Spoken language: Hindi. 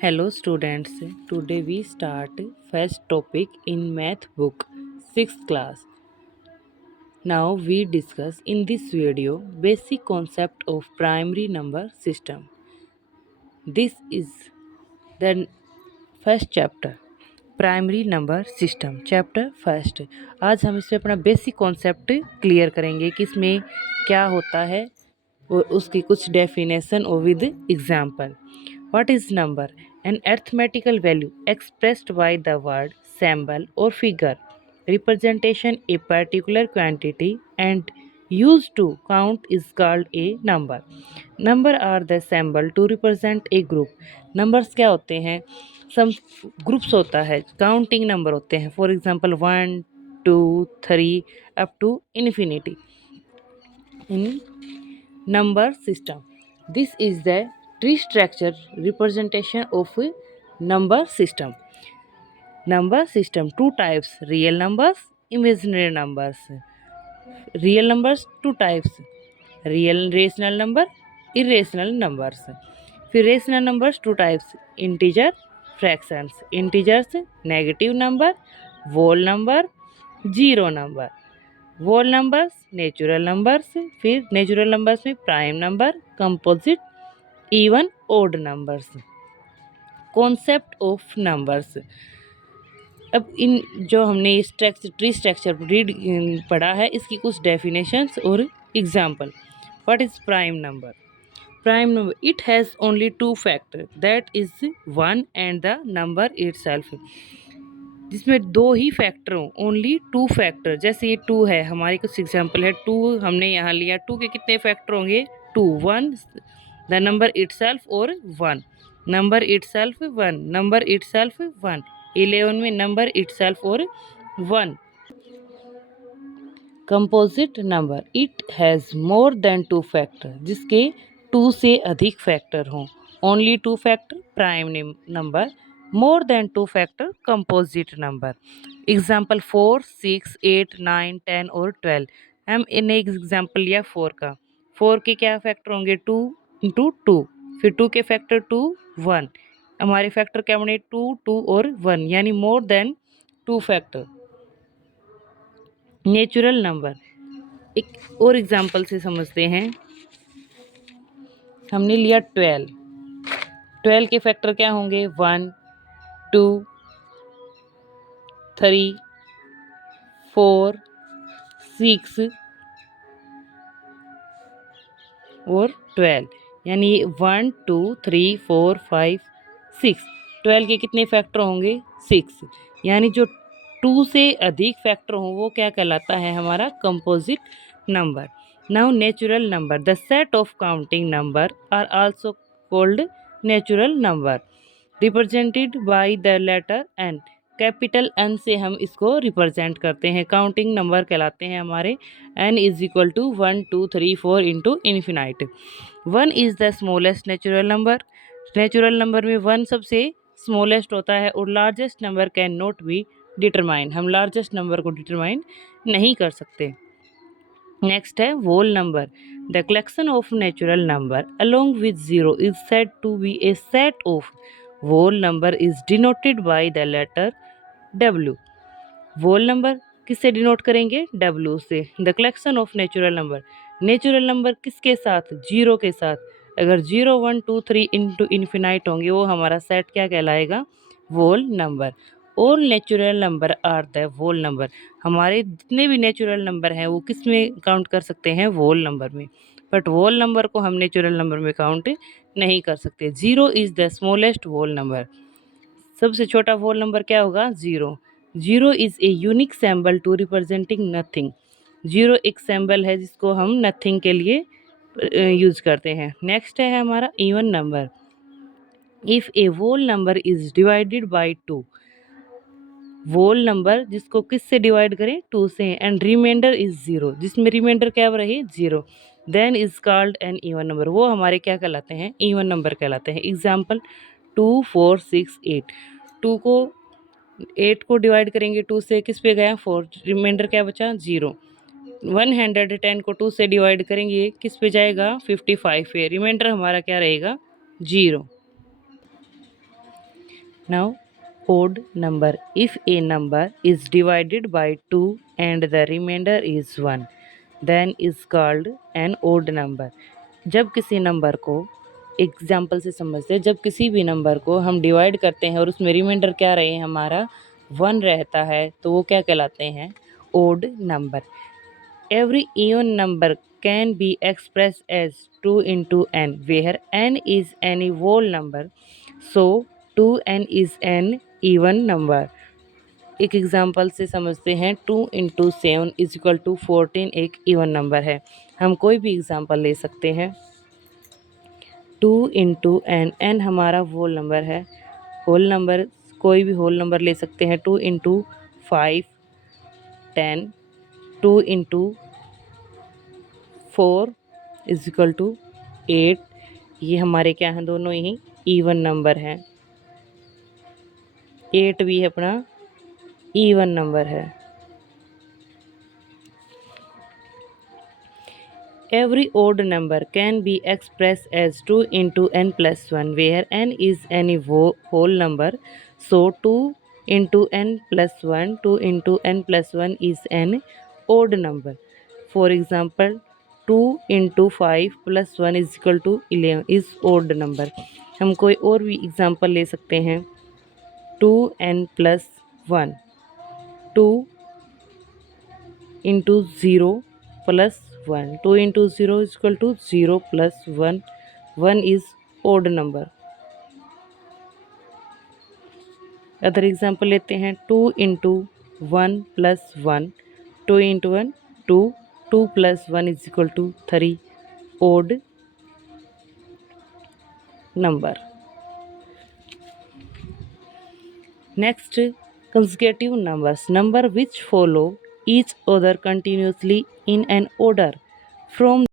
Hello students, today we start first topic in math book 6th class. Now we discuss in this video basic concept of primary number system. This is the first chapter primary number system chapter first. आज हम इसमें अपना बेसिक कॉन्सेप्ट क्लियर करेंगे कि इसमें क्या होता है और उसकी कुछ डेफिनेशन और with example. What is number? An arithmetical value expressed by the word symbol or figure representation a particular quantity and used to count is called a number. Number are the symbol to represent a group. numbers क्या होते हैं? सम ग्रुप्स होता है, काउंटिंग नंबर होते हैं। For example 1 2 3 up to infinity in number system. This is the tree structure representation of number system. Number system two types, real numbers, imaginary numbers. Real numbers two types, real rational number, irrational numbers. फिर rational numbers two types, integer, fractions. Integers negative number, whole number, zero number. Whole numbers natural numbers. फिर नेचुरल नंबर्स में prime number, composite, even, odd numbers. Concept of numbers. अब इन जो हमने ट्री स्ट्रक्चर रीड पढ़ा है, इसकी कुछ डेफिनेशंस और example. What is prime number? Prime number, it has only two factor, that is one and the number itself. जिसमें दो ही फैक्टर हों, ओनली टू फैक्टर। जैसे ये टू है, हमारे कुछ एग्जाम्पल है। टू हमने यहाँ लिया, टू के कितने फैक्टर होंगे? Two, one, the number itself और one, number itself one, number itself one. 11 में नंबर इटसेल्फ और one. Composite number, it has more than two factor, जिसके टू से अधिक फैक्टर हों। Only two factor prime number, more than two factor composite number. Example 4 6 8 9 10 और 12। हम इन्हें एग्जाम्पल लिया 4 का। 4 के क्या फैक्टर होंगे? 2 इंटू 2। फिर 2 के फैक्टर 2 1। हमारे फैक्टर क्या बने? 2 2 और 1, यानी मोर than two factor. Natural number, एक और एग्जाम्पल से समझते हैं। हमने लिया 12। 12 के फैक्टर क्या होंगे? 1 2 3 4 6 और 12, यानी 1 2 3 4 5 6। 12 के कितने फैक्टर होंगे? 6, यानी जो 2 से अधिक फैक्टर हों वो क्या कहलाता है? हमारा composite number. Now natural number, the set of counting number are also called natural number, represented by the letter N. Capital N से हम इसको रिप्रेजेंट करते हैं। काउंटिंग नंबर कहलाते हैं हमारे। N is equal to 1 2 3 4 into infinite. 1 is the smallest natural number. Natural number में 1 सबसे स्मॉलेस्ट होता है और largest number can not be determine. हम लार्जेस्ट नंबर को डिटरमाइन नहीं कर सकते। नेक्स्ट है whole number, the collection of natural number along with zero is said to be a set of. Whole number is denoted by the letter W। Wall number किससे डिनोट करेंगे? W से। The collection of natural number, natural number किसके साथ? जीरो के साथ। अगर 0 1 2 3 इंटू इन्फिनाइट होंगे वो हमारा सेट क्या कहलाएगा? Whole number. All natural number are the whole number. हमारे जितने भी नेचुरल नंबर हैं वो किस में काउंट कर सकते हैं? वोल नंबर में। बट वोल नंबर को हम नेचुरल नंबर में काउंट नहीं कर सकते। 0 is the smallest whole number. सबसे छोटा वोल नंबर क्या होगा? 0। 0 is a unique symbol to representing nothing. 0 एक सैम्बल है जिसको हम नथिंग के लिए यूज़ करते हैं। नेक्स्ट है हमारा even number. If a whole number is divided by 2, whole number जिसको किससे डिवाइड करें? 2 से, एंड रिमाइंडर इज़ 0, जिसमें रिमाइंडर क्या रहे? 0, then is called an even number. वो हमारे क्या कहलाते हैं? इवन नंबर कहलाते हैं। एग्जाम्पल 2 4 6 8। 2 को 8 को डिवाइड करेंगे 2 से, किस पे गया? 4, रिमाइंडर क्या बचा? 0। 110 को 2 से डिवाइड करेंगे, किस पे जाएगा? 55 पे, रिमाइंडर हमारा क्या रहेगा? 0। Now, odd number. If a number is divided by 2 and the remainder is 1, then is called an odd number. जब किसी नंबर को एग्जाम्पल से समझते हैं, जब किसी भी नंबर को हम डिवाइड करते हैं और उसमें रिमाइंडर क्या रहे हमारा 1 रहता है, तो वो क्या कहलाते हैं? Odd number. Every even number can be expressed as 2 into n, where n is any whole number. So 2n is an even number. एक एग्जाम्पल से समझते हैं. 2 इंटू 7 इज इक्वल टू 14 एक इवन नंबर है. हम कोई भी एग्जाम्पल ले सकते हैं. 2 इंटू एन, एन हमारा होल नंबर है. होल नंबर कोई भी होल नंबर ले सकते हैं. 2 into 5 10, 2 into 4 is equal to 8. ये हमारे क्या हैं? दोनों ही इवन नंबर हैं. 8 भी अपना इवन नंबर है. Every odd number can be expressed as 2 into n plus 1, where n is any whole number. So 2 into n plus 1, 2 into n plus 1 is an odd number. For example, 2 into 5 plus 1 is equal to 11 is odd number. हम कोई और भी एग्जाम्पल ले सकते हैं. 2n plus 1, 2 into 0 plus 1, 2 into 0 is equal to 0 plus 1, 1 is odd number. Other example लेते हैं. 2 into 1 plus 1, 2 into 1 2, 2 plus 1 is equal to 3, odd number. Next, consecutive numbers, number which follow each other continuously in an order from